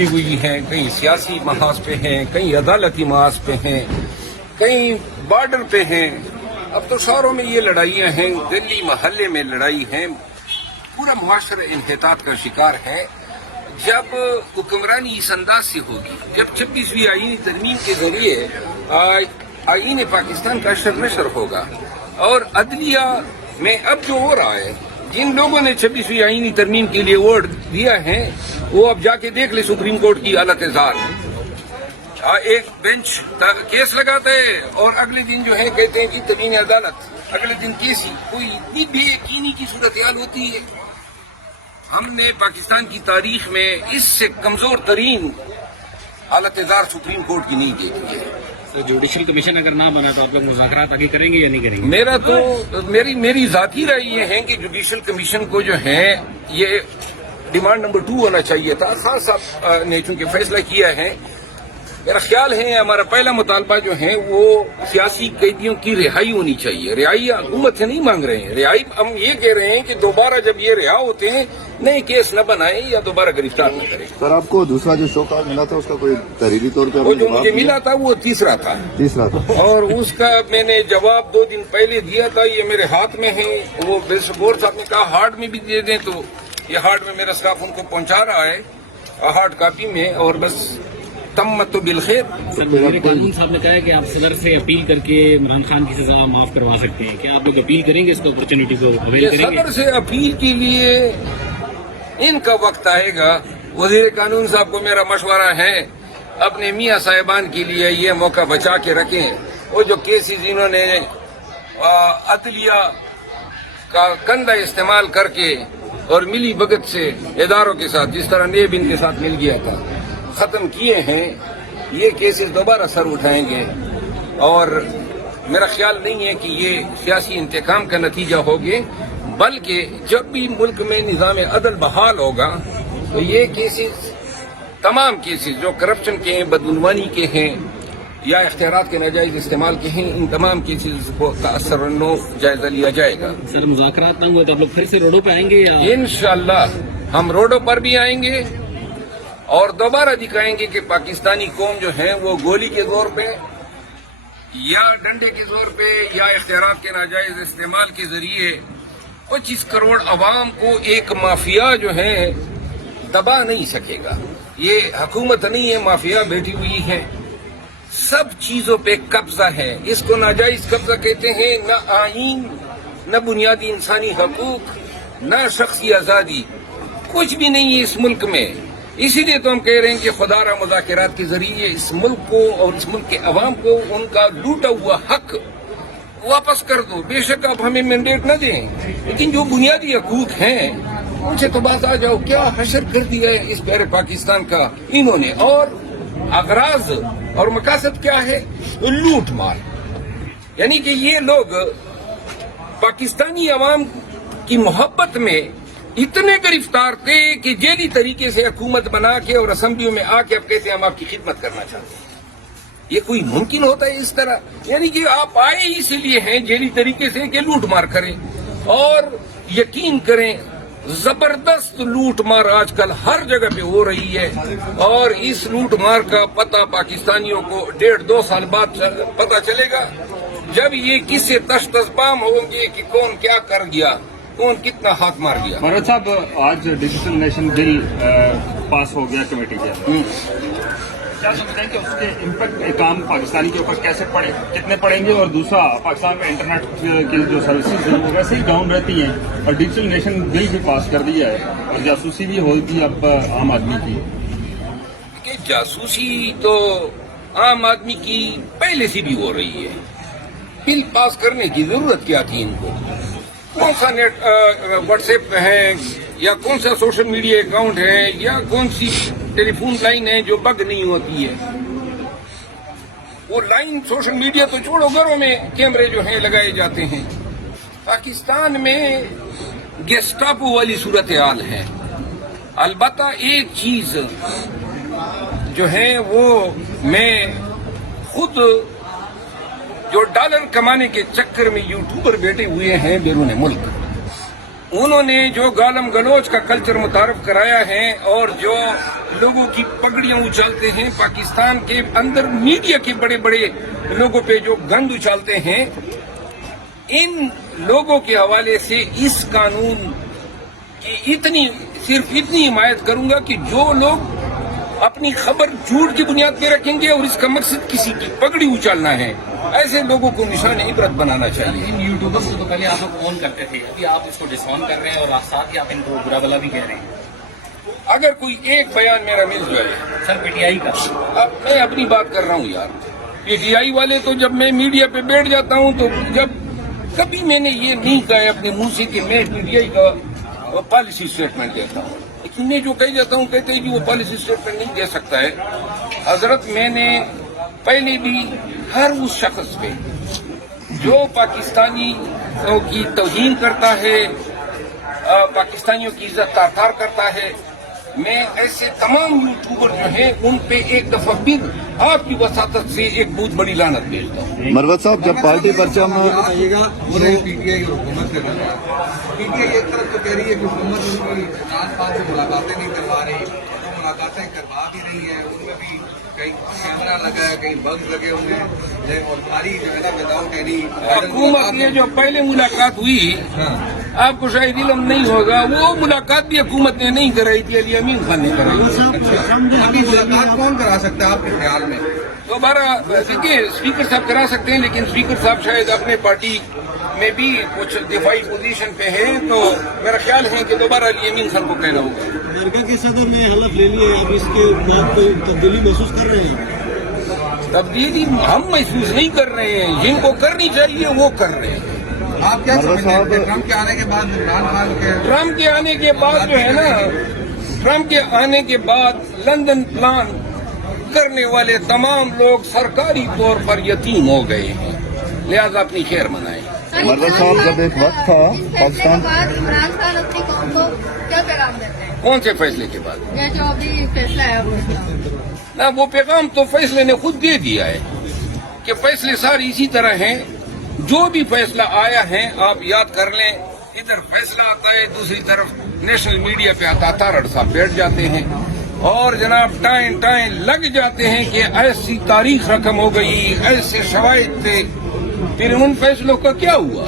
ہوئی ہیں، کہیں سیاسی محاذ پہ ہیں، کہیں عدالتی محاذ پہ ہیں، کہیں بارڈر پہ ہیں۔ اب تو شہروں میں یہ لڑائیاں ہیں، دلی محلے میں لڑائی ہیں، پورا معاشرہ انحطاط کا شکار ہے۔ جب حکمرانی اس انداز سے ہوگی، جب 26ویں آئینی ترمیم کے ذریعے آئین پاکستان کا نشر ہوگا اور عدلیہ میں اب جو ہو رہا ہے، جن لوگوں نے 26ویں آئینی ترمیم کے لیے ووٹ دیا ہے وہ اب جا کے دیکھ لے سپریم کورٹ کی اعلیٰ تزار، ایک بینچ کیس لگاتا ہے اور اگلے دن جو ہے کہتے ہیں کہ تبین عدالت، اگلے دن کیسی، کوئی اتنی بے یقینی کی صورتحال ہوتی ہے۔ ہم نے پاکستان کی تاریخ میں اس سے کمزور ترین اعلیٰ تزار سپریم کورٹ کی نہیں دیکھی ہے۔ تو جوڈیشل کمیشن اگر نہ بنا تو آپ لوگ مذاکرات آگے کریں گے یا نہیں کریں گے؟ میری ذاتی رائے یہ ہے کہ جوڈیشل کمیشن کو جو ہے یہ ڈیمانڈ نمبر 2 ہونا چاہیے تھا۔ خان صاحب نے چونکہ فیصلہ کیا ہے، میرا خیال ہے ہمارا پہلا مطالبہ جو ہے وہ سیاسی قیدیوں کی رہائی ہونی چاہیے۔ رہائی حکومت سے نہیں مانگ رہے ہیں، رہائی ہم یہ کہہ رہے ہیں کہ دوبارہ جب یہ رہا ہوتے ہیں نئے کیس نہ بنائیں یا دوبارہ گرفتار نہ کریں۔ سر، آپ کو دوسرا جو شو کاز ملا تھا اس کا کوئی تحریری طور پر وہ جو مجھے ملا تھا وہ تیسرا تھا اور اس کا میں نے جواب 2 دن پہلے دیا تھا، یہ میرے ہاتھ میں ہے۔ وہ بور صاحب نے کہا ہارڈ میں بھی دے دیں، تو یہ ہارڈ میں میرا اسٹاف ان کو پہنچا رہا ہے ہارڈ کاپی میں، اور بس تمت تو بالخیر۔ سر، وزیر قانون صاحب نے کہا ہے کہ آپ صدر سے اپیل کر کے عمران خان کی سزا معاف کروا سکتے ہیں، کیا آپ لوگ اپیل کریں گے؟ اس کو اپرچونٹی کو اویل کریں گے؟ صدر سے اپیل کے لیے ان کا وقت آئے گا۔ وزیر قانون صاحب کو میرا مشورہ ہے اپنے میاں صاحبان کے لیے یہ موقع بچا کے رکھیں۔ وہ جو کیسز انہوں نے عدلیہ کا کندھا استعمال کر کے اور ملی بھگت سے اداروں کے ساتھ، جس طرح نیب ان کے ساتھ مل گیا تھا، ختم کیے ہیں، یہ کیسز دوبارہ سر اٹھائیں گے۔ اور میرا خیال نہیں ہے کہ یہ سیاسی انتقام کا نتیجہ ہوگے، بلکہ جب بھی ملک میں نظام عدل بحال ہوگا تو یہ کیسز، تمام کیسز جو کرپشن کے ہیں، بدعنوانی کے ہیں یا اختیارات کے ناجائز استعمال کے ہیں، ان تمام کیسز کو تاثرنو جائزہ لیا جائے گا۔ سر، مذاکرات نہ ہوئے تو آپ لوگ پھر سے روڈوں پہ آئیں گے یا؟ انشاءاللہ ہم روڈوں پر بھی آئیں گے اور دوبارہ دکھائیں گے کہ پاکستانی قوم جو ہے وہ گولی کے زور پہ یا ڈنڈے کے زور پہ یا اختیارات کے ناجائز استعمال کے ذریعے 25 کروڑ عوام کو ایک مافیا جو ہے دبا نہیں سکے گا۔ یہ حکومت نہیں ہے، مافیا بیٹھی ہوئی ہے، سب چیزوں پہ قبضہ ہے۔ اس کو ناجائز قبضہ کہتے ہیں، نہ آئین، نہ بنیادی انسانی حقوق، نہ شخصی آزادی، کچھ بھی نہیں ہے اس ملک میں۔ اسی لیے تو ہم کہہ رہے ہیں کہ خدا را مذاکرات کے ذریعے اس ملک کو اور اس ملک کے عوام کو ان کا لوٹا ہوا حق واپس کر دو۔ بے شک آپ ہمیں مینڈیٹ نہ دیں، لیکن جو بنیادی حقوق ہیں ان سے تو بات آ جاؤ۔ کیا حشر کر دیا ہے اس پیارے پاکستان کا انہوں نے، اور اغراض اور مقاصد کیا ہے؟ لوٹ مار۔ یعنی کہ یہ لوگ پاکستانی عوام کی محبت میں اتنے گرفتار تھے کہ جیلی طریقے سے حکومت بنا کے اور اسمبلیوں میں آ کے اب کہتے ہیں ہم آپ کی خدمت کرنا چاہتے ہیں۔ یہ کوئی ممکن ہوتا ہے اس طرح؟ یعنی کہ آپ آئے اسی لیے ہیں جیلی طریقے سے کہ لوٹ مار کریں، اور یقین کریں زبردست لوٹ مار آج کل ہر جگہ پہ ہو رہی ہے، اور اس لوٹ مار کا پتہ پاکستانیوں کو 1.5-2 سال بعد پتہ چلے گا، جب یہ کسے تش تشبام ہوں گے کہ کون کیا کر گیا، کون کتنا ہاتھ مار گیا۔ مراد صاحب، آج ڈیجیٹل نیشن بل پاس ہو گیا کمیٹی کے اندر، کیا سمجھتے ہیں کہ اس کے امپیکٹ عام پاکستانی کے اوپر کیسے پڑے، کتنے پڑیں گے؟ اور دوسرا، پاکستان میں انٹرنیٹ کی جو سروسز ہیں وہ ویسے ہی ڈاؤن رہتی ہیں، اور ڈیجیٹل نیشن بل بھی پاس کر دیا ہے، اور جاسوسی بھی ہوگی اب عام آدمی کی۔ کہ جاسوسی تو عام آدمی کی پہلے سے بھی ہو رہی ہے، بل پاس کرنے کی ضرورت کیا تھی ان کو؟ کون سا نیٹ واٹس ایپ ہے یا کون سا سوشل میڈیا اکاؤنٹ ہے یا کون سی ٹیلی فون لائن ہے جو بگ نہیں ہوتی ہے؟ وہ لائن سوشل میڈیا تو چھوڑو، گھروں میں کیمرے جو ہیں لگائے جاتے ہیں۔ پاکستان میں گیسٹاپو والی صورتحال ہے۔ البتہ ایک چیز جو ہے وہ میں خود جو ڈالر کمانے کے چکر میں یوٹیوبر بیٹھے ہوئے ہیں بیرون ملک، انہوں نے جو گالم گلوچ کا کلچر متعارف کرایا ہے اور جو لوگوں کی پگڑیاں اچھالتے ہیں پاکستان کے اندر میڈیا کے بڑے بڑے لوگوں پہ جو گند اچھالتے ہیں، ان لوگوں کے حوالے سے اس قانون کی صرف اتنی حمایت کروں گا کہ جو لوگ اپنی خبر جھوٹ کی بنیاد پہ رکھیں گے اور اس کا مقصد کسی کی پگڑی اچھالنا ہے، ایسے لوگوں کو نشان عبرت بنانا چاہیے۔ ان یوٹیوبرس سے تو پہلے آپ لوگ آن کرتے تھے، ابھی آپ اس کو ڈسآن کر رہے ہیں اور ساتھ ہی آپ ان کو برا بلا بھی کہہ رہے ہیں۔ اگر کوئی ایک بیان میرا مل جائے، سر پی ٹی آئی کا اب میں اپنی بات کر رہا ہوں یار، پی ٹی آئی والے تو جب میں میڈیا پہ بیٹھ جاتا ہوں تو جب کبھی میں نے یہ نہیں کہا ہے اپنے منہ سے کہ میں پی ٹی آئی کا پالیسی اسٹیٹمنٹ دیتا ہوں، لیکن میں جو کہہ جاتا ہوں کہتے ہیں کہ وہ پالیسی اسٹیٹمنٹ نہیں دے سکتا ہے۔ حضرت میں نے پہلے بھی ہر اس شخص پہ جو پاکستانیوں کی توہین کرتا ہے، پاکستانیوں کی عزت تار کرتا ہے، میں ایسے تمام یوٹیوبر جو ہیں ان پہ ایک دفعہ پھر آپ کی وساطت سے ایک بہت بڑی لعنت بھیجتا ہوں۔ مروت صاحب جب پارٹی پرچم آئیے گا وہ پی ٹی آئی اور حکومت سے لگا پی ٹی آئی ایک طرف تو کہہ رہی ہے کہ حکومت ان کی عمران خان سے ملاقاتیں نہیں کروا رہی، جو ملاقاتیں کروا بھی رہی ہیں ان میں بھی کئی کیمرہ لگا ہے، کئی بگز لگے ہوئے ہیں اور بھاری جو ہے نا وداؤٹ اینی حکومت یہ جو پہلے ملاقات ہوئی آپ کو شاید علم نہیں ہوگا، وہ ملاقات بھی حکومت نے نہیں کرائی تھی، علی امین خان نے کرائی۔ ابھی ملاقات کون کرا سکتا ہے آپ کے خیال میں؟ دوبارہ دیکھیے اسپیکر صاحب کرا سکتے ہیں، لیکن اسپیکر صاحب شاید اپنے پارٹی میں بھی کچھ دفاعی پوزیشن پہ ہیں، تو میرا خیال ہے کہ دوبارہ علی امین خان کو کہنا ہوگا۔ امریکہ کے صدر نے حلف لے لیا ہے، اب اس کے بعد کوئی تبدیلی محسوس کر رہے ہیں؟ تبدیلی ہم محسوس نہیں کر رہے ہیں، جن کو کرنی چاہیے وہ کر رہے ہیں۔ آپ کیا سمجھتے ہیں کہ ٹرمپ کے آنے کے بعد عمران خان کے ٹرمپ کے آنے کے بعد جو ہے نا، ٹرمپ کے آنے کے بعد لندن پلان کرنے والے تمام لوگ سرکاری طور پر یتیم ہو گئے ہیں، لہذا اپنی خیر منائیں۔ مروت صاحب جب ایک وقت تھا پاکستان عمران خان اپنی قوم کو کیا پیغام دیتے ہیں؟ کون سے فیصلے کے بعد؟ یہ جو ابھی فیصلہ ہے وہ نہ وہ پیغام تو فیصلے نے خود دے دیا ہے کہ فیصلے سارے اسی طرح ہیں، جو بھی فیصلہ آیا ہے آپ یاد کر لیں، ادھر فیصلہ آتا ہے دوسری طرف نیشنل میڈیا پہ آتا تھا، صاحب بیٹھ جاتے ہیں اور جناب ٹائیں لگ جاتے ہیں کہ ایسی تاریخ رقم ہو گئی، ایسے شواہد تھے، پھر ان فیصلوں کا کیا ہوا؟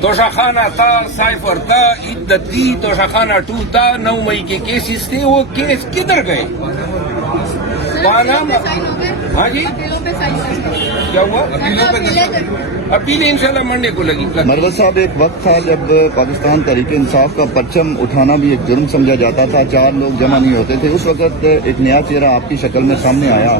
توشاخانہ تھا، سائفر تھا، عدت تھی، توشاخانہ 2 تھا، 9 مئی کے کیسز تھے، وہ کیس کدھر گئے؟ ہاں جی کیا ہوا؟ اپیل انشاءاللہ منڈے کو لگی۔ مروت صاحب ایک وقت تھا جب پاکستان تحریک انصاف کا پرچم اٹھانا بھی ایک جرم سمجھا جاتا تھا، 4 لوگ جمع نہیں ہوتے تھے، اس وقت ایک نیا چہرہ آپ کی شکل میں سامنے آیا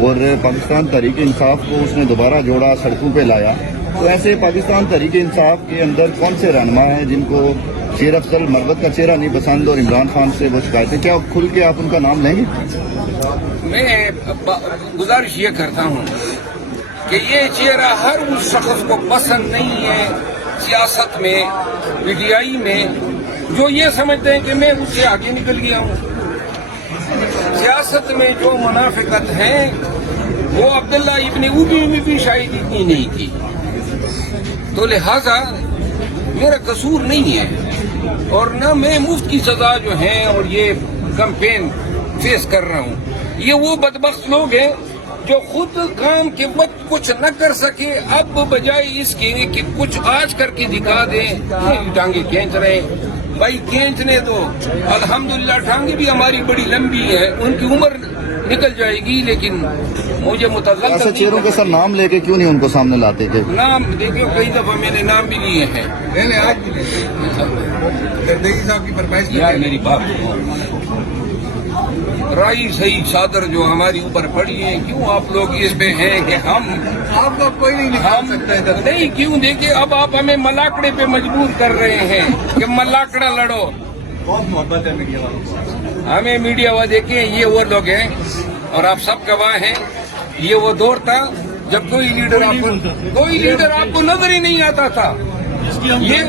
اور پاکستان تحریک انصاف کو اس نے دوبارہ جوڑا، سڑکوں پہ لایا، تو ایسے پاکستان تحریک انصاف کے اندر کون سے رہنما ہیں جن کو شیر افضل مروت کا چہرہ نہیں پسند اور عمران خان سے وہ شکایتیں، کیا کھل کے آپ ان کا نام لیں گے؟ میں گزارش یہ کرتا ہوں کہ یہ چہرہ ہر اس شخص کو پسند نہیں ہے سیاست میں، پی ٹی آئی میں، جو یہ سمجھتے ہیں کہ میں اس سے آگے نکل گیا ہوں۔ سیاست میں جو منافقت ہے وہ عبداللہ ابن ابی میں بھی شاید اتنی نہیں تھی، تو لہذا میرا قصور نہیں ہے اور نہ میں مفت کی سزا جو ہے اور یہ کمپین فیس کر رہا ہوں۔ یہ وہ بدبخت لوگ ہیں جو خود کام کے وقت کچھ نہ کر سکے، اب بجائے اس کے کہ کچھ آج کر کے دکھا دیں، ٹانگیں کھینچ رہے ہیں۔ بھائی کھینچنے دو، الحمدللہ ٹانگیں بھی ہماری بڑی لمبی ہے، ان کی عمر نکل جائے گی، لیکن مجھے متضل ایسے چہروں کے سر نام لے کے کیوں نہیں ان کو سامنے لاتے کہ نام دیکھو، کئی دفعہ میں نے نام بھی لیے ہیں آج زردگی صاحب کی فرمائش یار، میری بات رائی سعید صادر جو ہماری اوپر پڑی ہے، کیوں آپ لوگ اس پہ ہیں کہ ہم آپ کو کوئی نہیں نکال سکتا ہے نہیں، کیوں دیکھیں اب آپ ہمیں ملاکڑے پہ مجبور کر رہے ہیں کہ ملاکڑا لڑو۔ بہت محبت ہے میڈیا والوں سے۔ ہمیں میڈیا والے دیکھیں، یہ وہ لوگ ہیں اور آپ سب گواہ ہیں، یہ وہ دور تھا جب کوئی لیڈر آپ کو نظر ہی نہیں آتا تھا، یہ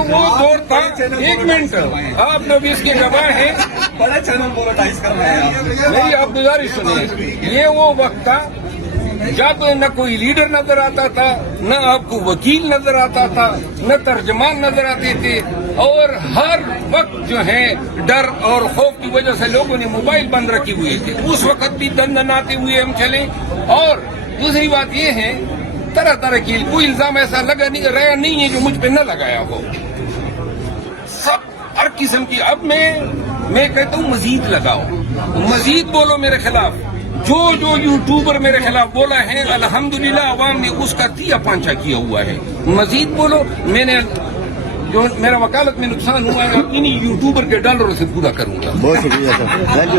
وہ دور تھا۔ ایک منٹ، آپ لوگ اس کے گواہ ہیں، بڑے چینل مونیٹائز کر رہے ہیں میری آپ گزارش سنیں، یہ وہ وقت تھا جب نہ کوئی لیڈر نظر آتا تھا، نہ آپ کو وکیل نظر آتا تھا، نہ ترجمان نظر آتے تھے، اور ہر وقت جو ہے ڈر اور خوف کی وجہ سے لوگوں نے موبائل بند رکھی ہوئے تھے، اس وقت بھی دندناتے ہوئے ہم چلے. اور دوسری بات یہ ہے طرح طرح کی کوئی الزام ایسا لگا نہیں ہے جو مجھ پہ نہ لگایا ہو. سب ہر قسم کی. اب میں کہتا ہوں مزید لگاؤ، مزید بولو میرے خلاف. جو یوٹیوبر میرے خلاف بولا ہے الحمدللہ عوام نے اس کا تیا پانچا کیا ہوا ہے. مزید بولو، میں نے جو میرا وکالت میں نقصان ہوا ہے انہی یوٹیوبر کے ڈالروں سے پورا کروں گا. بہت شکریہ سر.